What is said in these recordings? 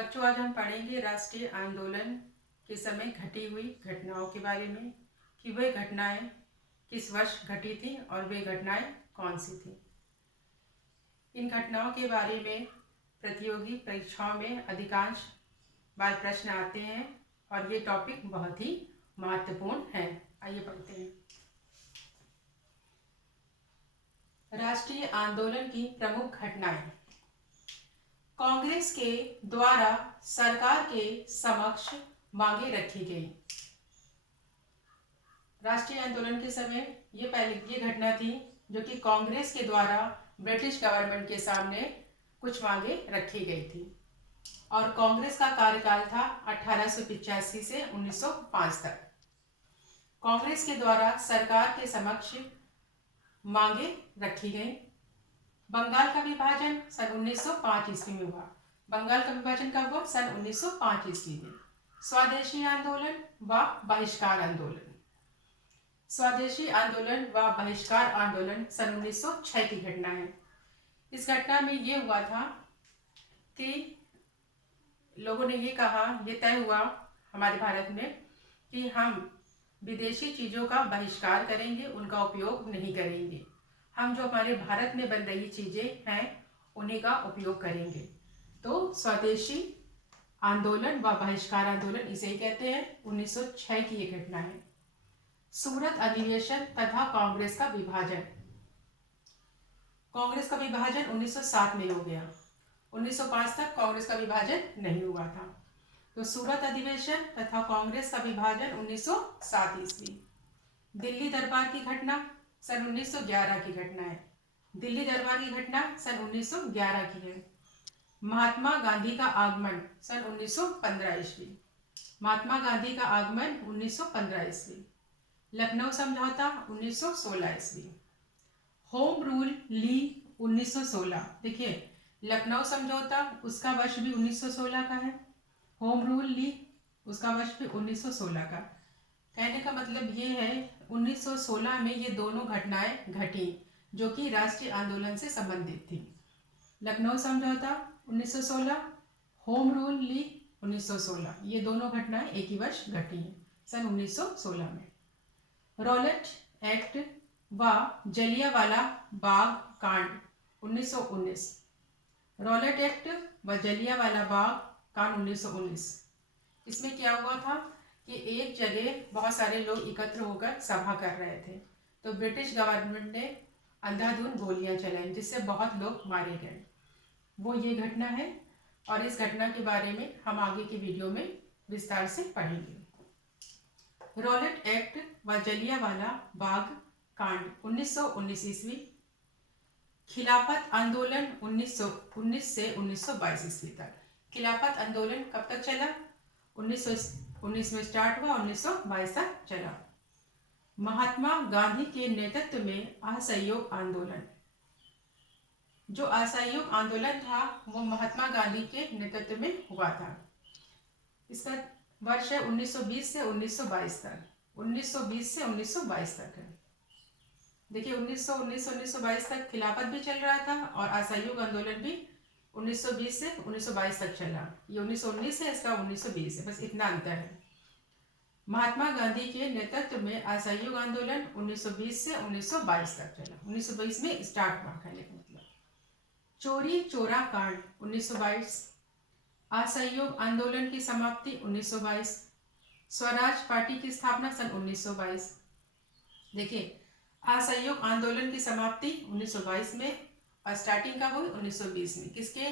बच्चों, आज हम पढ़ेंगे राष्ट्रीय आंदोलन के समय घटी हुई घटनाओं के बारे में कि वे घटनाएं किस वर्ष घटी थी और वे घटनाएं कौन सी थी। इन घटनाओं के बारे में प्रतियोगी परीक्षाओं में अधिकांश बार प्रश्न आते हैं और ये टॉपिक बहुत ही महत्वपूर्ण है। आइए पढ़ते हैं। राष्ट्रीय आंदोलन की प्रमुख घटनाएं। कांग्रेस के द्वारा सरकार के समक्ष मांगे रखी गई। राष्ट्रीय आंदोलन के समय ये घटना थी जो कि कांग्रेस के द्वारा ब्रिटिश गवर्नमेंट के सामने कुछ मांगे रखी गई थी और कांग्रेस का कार्यकाल था 1885 से 1905 तक। कांग्रेस के द्वारा सरकार के समक्ष मांगे रखी गई। बंगाल का विभाजन सन 1905 ईस्वी में हुआ। बंगाल का विभाजन कब हुआ? सन 1905 ईस्वी में। स्वदेशी आंदोलन व बहिष्कार आंदोलन। स्वदेशी आंदोलन व बहिष्कार आंदोलन सन 1906 की घटना है। इस घटना में ये हुआ था कि लोगों ने ये कहा, ये तय हुआ हमारे भारत में कि हम विदेशी चीज़ों का बहिष्कार करेंगे, उनका उपयोग नहीं करेंगे। हम जो हमारे भारत में बन रही चीज़ें हैं उन्हीं का उपयोग करेंगे। तो स्वदेशी आंदोलन व बहिष्कार आंदोलन इसे ही कहते हैं। 1906 की ये घटना है। सूरत अधिवेशन तथा कांग्रेस का विभाजन। कांग्रेस का विभाजन 1907 में हो गया। 1905 तक कांग्रेस का विभाजन नहीं हुआ था। तो सूरत अधिवेशन तथा कांग्रेस का विभाजन 1907 ईस्वी। दिल्ली दरबार की घटना सन 1911 की घटना है। दिल्ली दरबार की घटना सन 1911 की है। महात्मा गांधी का आगमन सन 1915 ईस्वी। महात्मा गांधी का आगमन 1915 ईस्वी। लखनऊ समझौता 1916 ईस्वी। Home rule league 1916। देखिए, लखनऊ समझौता उसका वर्ष भी 1916 का है। होम रूल लीग उसका वर्ष भी 1916 का। कहने का मतलब ये है 1916 में ये दोनों घटनाएं घटी जो कि राष्ट्रीय आंदोलन से संबंधित थी। लखनऊ समझौता 1916, होम रूल लीग 1916, ये दोनों घटनाएं एक ही वर्ष घटी हैं सन 1916 में। रॉलेट एक्ट व जलियांवाला बाग कांड 1919। रॉलेट एक्ट व जलियांवाला बाग कांड 1919। इसमें क्या हुआ था कि एक जगह बहुत सारे लोग एकत्र होकर सभा कर रहे थे, तो ब्रिटिश गवर्नमेंट ने अंधाधुंध गोलियां चलाई जिससे बहुत लोग मारे गए। वो ये घटना है और इस घटना के बारे में हम आगे की वीडियो में विस्तार से पढ़ेंगे। रॉलेट एक्ट व जलियांवाला बाग कांड 1919 ईस्वी। खिलाफत आंदोलन 1919 से 1922 ईस्वी तक। खिलाफत आंदोलन कब तक चला? 1919 में स्टार्ट हुआ, 1922 तक चला। महात्मा गांधी के नेतृत्व में असहयोग आंदोलन। जो असहयोग आंदोलन था वो महात्मा गांधी के नेतृत्व में हुआ था। इसका वर्ष है 1920 से 1922 तक। 1920 से 1922 तक है। देखिए, 1919 से 1922 तक खिलाफत भी चल रहा था और असहयोग आंदोलन भी 1920 से 1922 तक चला। ये 1919 है, इसका 1920 है, बस इतना अंतर है। महात्मा गांधी के नेतृत्व में असहयोग आंदोलन 1920 से 1922 तक चला। 1922 में स्टार्ट हुआ, कहने का मतलब। चोरी चोरा कांड 1922। असहयोग आंदोलन की समाप्ति 1922। स्वराज पार्टी की स्थापना सन 1922। देखिए, असहयोग आंदोलन की समाप्ति 1922 में और स्टार्टिंग कब हुई? 1920 में। किसके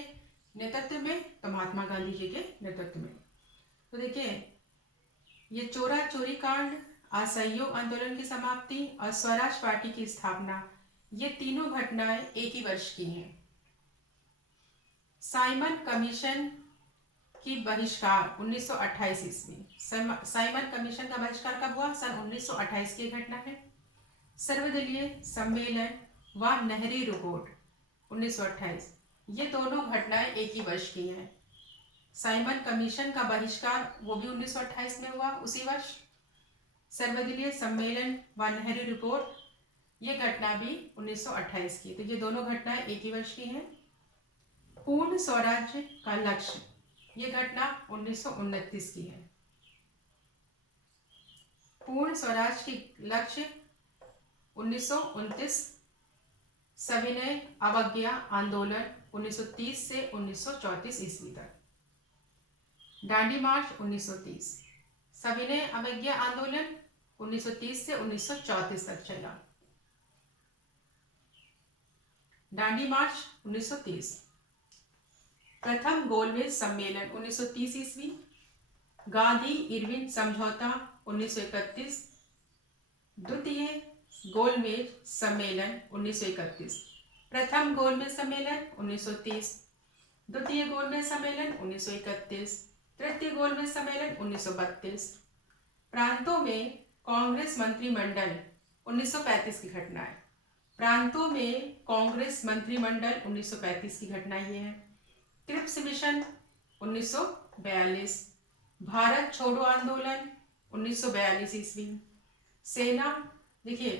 नेतृत्व में? तो महात्मा गांधी जी के नेतृत्व में। तो देखिए, ये चोरा चोरी कांड, असहयोग आंदोलन की समाप्ति और स्वराज पार्टी की स्थापना, ये तीनों घटनाएं एक ही वर्ष की हैं। साइमन कमीशन की बहिष्कार 1928 ईस्वी। साइमन कमीशन का बहिष्कार कब हुआ? सन 1928 की घटना है। सर्वदलीय सम्मेलन व नेहरू रिपोर्ट 1928, ये दोनों घटनाएं एक ही वर्ष की हैं। साइमन कमीशन का बहिष्कार वो भी 1928 में हुआ, उसी वर्ष। सर्वदलीय सम्मेलन व नेहरू रिपोर्ट, ये घटना भी 1928 की। तो ये दोनों घटनाएं एक ही वर्ष की हैं। पूर्ण स्वराज्य का लक्ष्य, ये घटना 1929 की है। पूर्ण स्वराज की लक्ष्य 1929, सविनय अवज्ञा आंदोलन 1930 से 1934 ईस्वी तक। दांडी मार्च 1930, सविनय अवज्ञा आंदोलन 1930 से 1934 तक चला। दांडी मार्च 1930। प्रथम गोलमेज सम्मेलन 1930 ईस्वी। गांधी इरविन समझौता 1931। द्वितीय गोलमेज सम्मेलन 1931। प्रथम गोलमेज सम्मेलन 1930, द्वितीय गोलमेज सम्मेलन 1931, तृतीय गोलमेज सम्मेलन 1932। प्रांतों में कांग्रेस मंत्रिमंडल 1935 की घटना है। प्रांतों में कांग्रेस मंत्रिमंडल 1935 की घटना ये है। क्रिप्स मिशन 1942, भारत छोड़ो आंदोलन 1942 ईस्वी। सेना, देखिए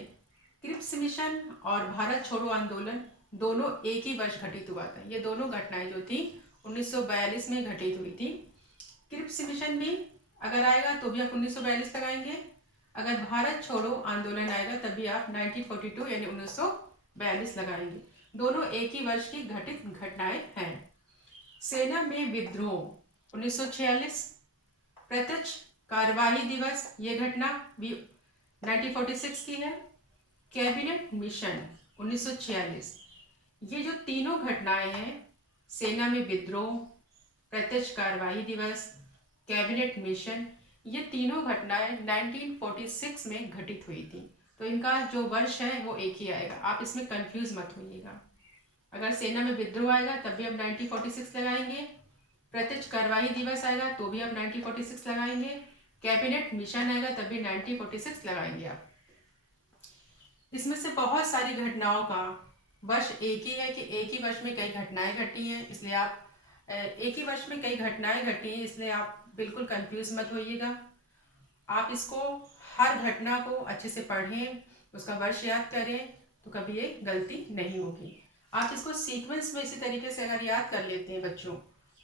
क्रिप्स मिशन और भारत छोड़ो आंदोलन दोनों एक ही वर्ष घटित हुआ था। ये दोनों घटनाएं जो थी 1942 में घटित हुई थी। क्रिप्स मिशन में अगर आएगा तो भी आप 1942 लगाएंगे, अगर भारत छोड़ो आंदोलन आएगा तब भी आप 1942 यानी 1942 लगाएंगे। दोनों एक ही वर्ष की घटित घटनाएं हैं। सेना में विद्रोह 1946, प्रत्यक्ष कार्यवाही दिवस, ये घटना भी 1946 की है। कैबिनेट मिशन 1946, ये जो तीनों घटनाएं हैं, सेना में विद्रोह, प्रत्यक्ष कार्यवाही दिवस, कैबिनेट मिशन, ये तीनों घटनाएं 1946 में घटित हुई थी। तो इनका जो वर्ष है वो एक ही आएगा, आप इसमें कंफ्यूज मत होइएगा। अगर सेना में विद्रोह आएगा तब भी आप 1946 लगाएंगे, प्रत्यक्ष कार्यवाही दिवस आएगा तो भी आप 1946 लगाएंगे, कैबिनेट मिशन आएगा तब भी 1946 लगाएंगे आप। इसमें से बहुत सारी घटनाओं का वर्ष एक ही है कि एक ही वर्ष में कई घटनाएं घटी हैं, इसलिए आप एक ही वर्ष में कई घटनाएं घटी हैं, इसलिए आप बिल्कुल कंफ्यूज मत होइएगा। आप इसको हर घटना को अच्छे से पढ़ें, उसका वर्ष याद करें तो कभी ये गलती नहीं होगी। आप इसको सीक्वेंस में इसी तरीके से अगर याद कर लेते हैं बच्चों,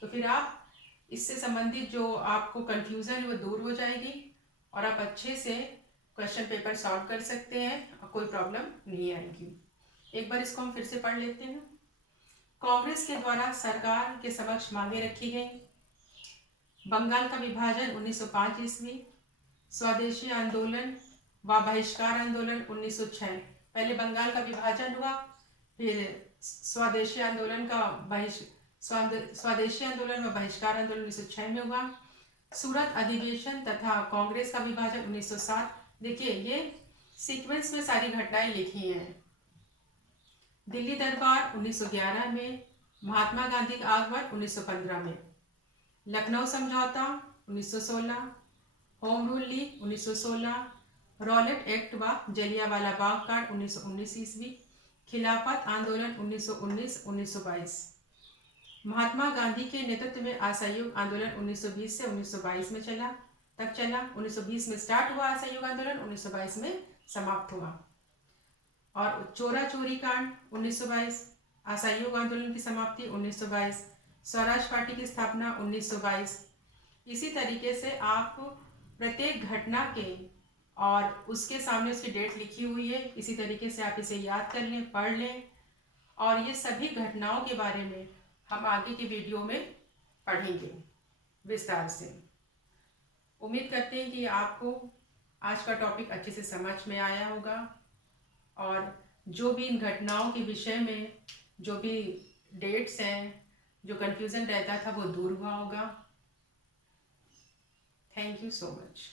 तो फिर आप इससे संबंधित जो आपको कंफ्यूजन है वो दूर हो जाएगी और आप अच्छे से क्वेश्चन पेपर सॉल्व कर सकते हैं और कोई प्रॉब्लम नहीं आएगी। एक बार इसको हम फिर से पढ़ लेते हैं। कांग्रेस के द्वारा सरकार के समक्ष मांगे रखी गई। बंगाल का विभाजन 1905 ईस्वी। स्वदेशी आंदोलन व बहिष्कार आंदोलन 1906। पहले बंगाल का विभाजन हुआ, फिर स्वदेशी आंदोलन स्वदेशी आंदोलन व बहिष्कार आंदोलन 1906 में हुआ। सूरत अधिवेशन तथा कांग्रेस का विभाजन 1907। देखिए ये सीक्वेंस में सारी घटनाएं लिखी हैं। दिल्ली दरबार 1911 में, महात्मा गांधी का आगमन 1915 में, लखनऊ समझौता 1916, home rule league 1916, Rowlatt act व जलियांवाला बाग कांड 1919 ईस्वी, खिलाफत आंदोलन 1919-1922। महात्मा गांधी के नेतृत्व में असहयोग आंदोलन 1920 से 1922 में चला। 1920 में स्टार्ट हुआ असहयोग आंदोलन, 1922 में समाप्त हुआ। और चोरा चोरी कांड 1922, असहयोग आंदोलन की समाप्ति 1922, स्वराज पार्टी की स्थापना 1922। इसी तरीके से आप प्रत्येक घटना के और उसके सामने उसकी डेट लिखी हुई है, इसी तरीके से आप इसे याद कर लें, पढ़ लें। और ये सभी घटनाओं के बारे में हम आगे की वीडियो में पढ़ेंगे विस्तार से। उम्मीद करते हैं कि आपको आज का टॉपिक अच्छे से समझ में आया होगा और जो भी इन घटनाओं के विषय में जो भी डेट्स हैं, जो कन्फ्यूज़न रहता था वो दूर हुआ होगा। Thank you so much.